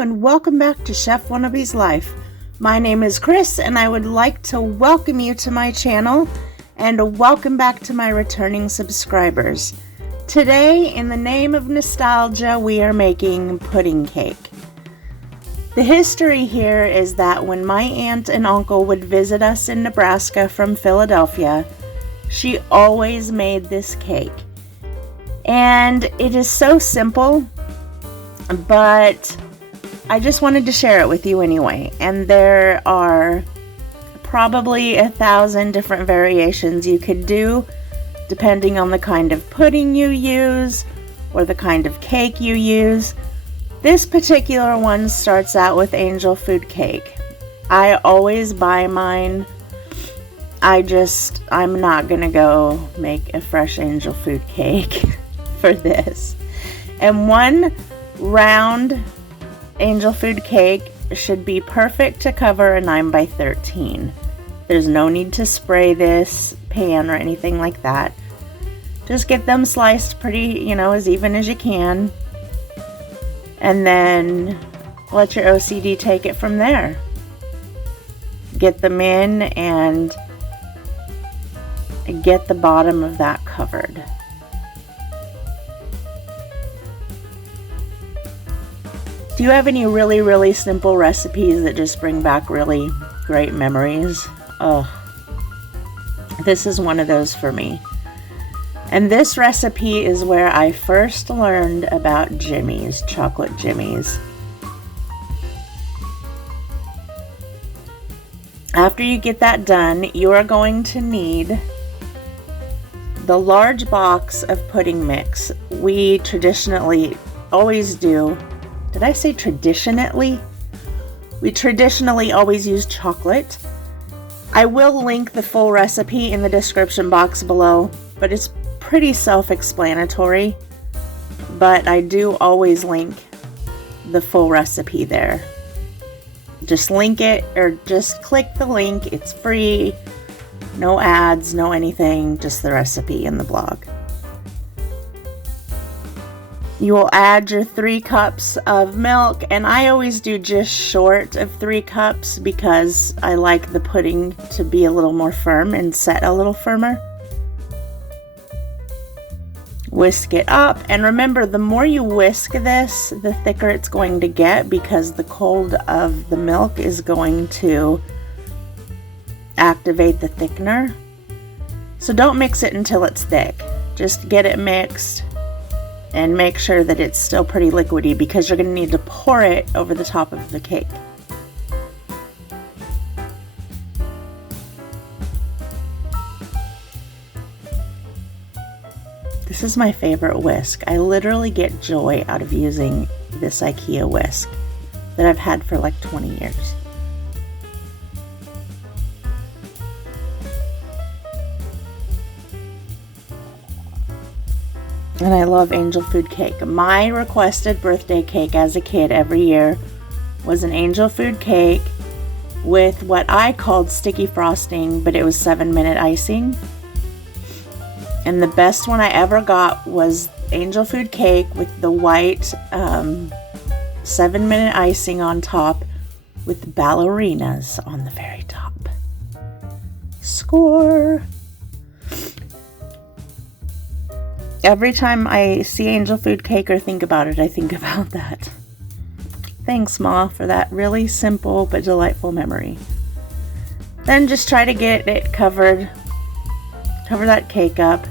and welcome back to Chefwannabe's Life. My name is Chris and I would like to welcome you to my channel and welcome back to my returning subscribers. Today, in the name of nostalgia, we are making pudding cake. The history here is that when my aunt and uncle would visit us in Nebraska from Philadelphia, she always made this cake. And it is so simple, but I just wanted to share it with you anyway. And there are probably 1,000 different variations you could do depending on the kind of pudding you use or the kind of cake you use. This particular one starts out with angel food cake. I always buy mine. I'm not gonna go make a fresh angel food cake for this. And one round angel food cake should be perfect to cover a 9x13. There's no need to spray this pan or anything like that. Just get them sliced pretty, as even as you can. And then let your OCD take it from there. Get them in and get the bottom of that covered. Do you have any really, really simple recipes that just bring back really great memories? Oh, this is one of those for me. And this recipe is where I first learned about jimmies, chocolate jimmies. After you get that done, you are going to need the large box of pudding mix. We traditionally always do. Did I say traditionally? We traditionally always use chocolate. I will link the full recipe in the description box below, but it's pretty self-explanatory. But I do always link the full recipe there. Just link it or just click the link. It's free. No ads, no anything, just the recipe in the blog. You will add your 3 cups of milk, and I always do just short of 3 cups because I like the pudding to be a little more firm and set a little firmer. Whisk it up, and remember, the more you whisk this, the thicker it's going to get because the cold of the milk is going to activate the thickener. So don't mix it until it's thick. Just get it mixed and make sure that it's still pretty liquidy because you're going to need to pour it over the top of the cake. This is my favorite whisk. I literally get joy out of using this IKEA whisk that I've had for like 20 years. And I love angel food cake. My requested birthday cake as a kid every year was an angel food cake with what I called sticky frosting, but it was 7-minute icing. And the best one I ever got was angel food cake with the white 7-minute icing on top with ballerinas on the very top. Score! Every time I see angel food cake or think about it, I think about that. Thanks, Ma, for that really simple but delightful memory. Then just try to get it covered. Cover that cake up.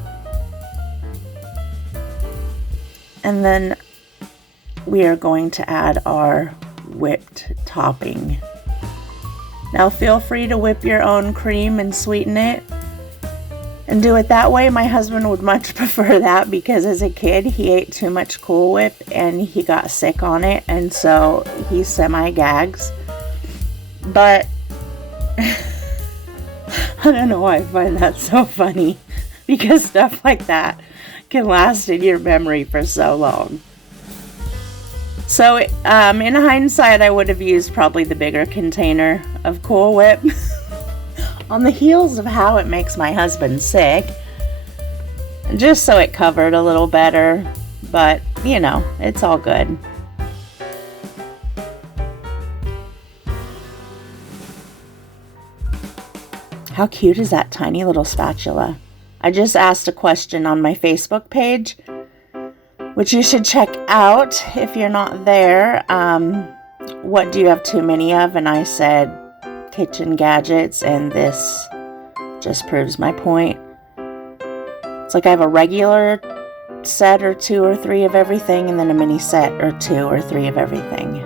And then we are going to add our whipped topping. Now feel free to whip your own cream and sweeten it. And do it that way. My husband would much prefer that because as a kid he ate too much Cool Whip and he got sick on it, and so he semi-gags. But I don't know why I find that so funny because stuff like that can last in your memory for so long. So in hindsight, I would have used probably the bigger container of Cool Whip. On the heels of how it makes my husband sick, just so it covered a little better, but it's all good. How cute is that tiny little spatula? I just asked a question on my Facebook page, which you should check out if you're not there. What do you have too many of? And I said kitchen gadgets, and this just proves my point. It's like I have a regular set or 2 or 3 of everything, and then a mini set or 2 or 3 of everything.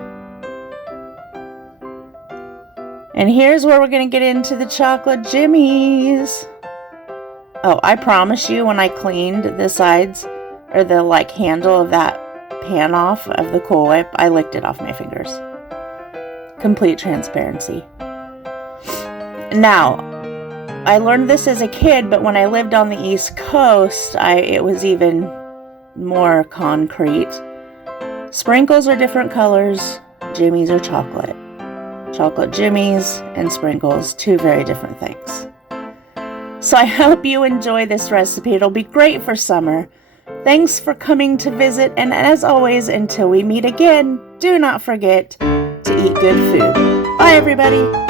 And here's where we're going to get into the chocolate jimmies. Oh, I promise you, when I cleaned the sides or the handle of that pan off of the Cool Whip, I licked it off my fingers. Complete transparency. Now, I learned this as a kid, but when I lived on the East Coast, it was even more concrete. Sprinkles are different colors. Jimmies are chocolate. Chocolate jimmies and sprinkles, 2 very different things. So I hope you enjoy this recipe. It'll be great for summer. Thanks for coming to visit, and as always, until we meet again, do not forget to eat good food. Bye, everybody.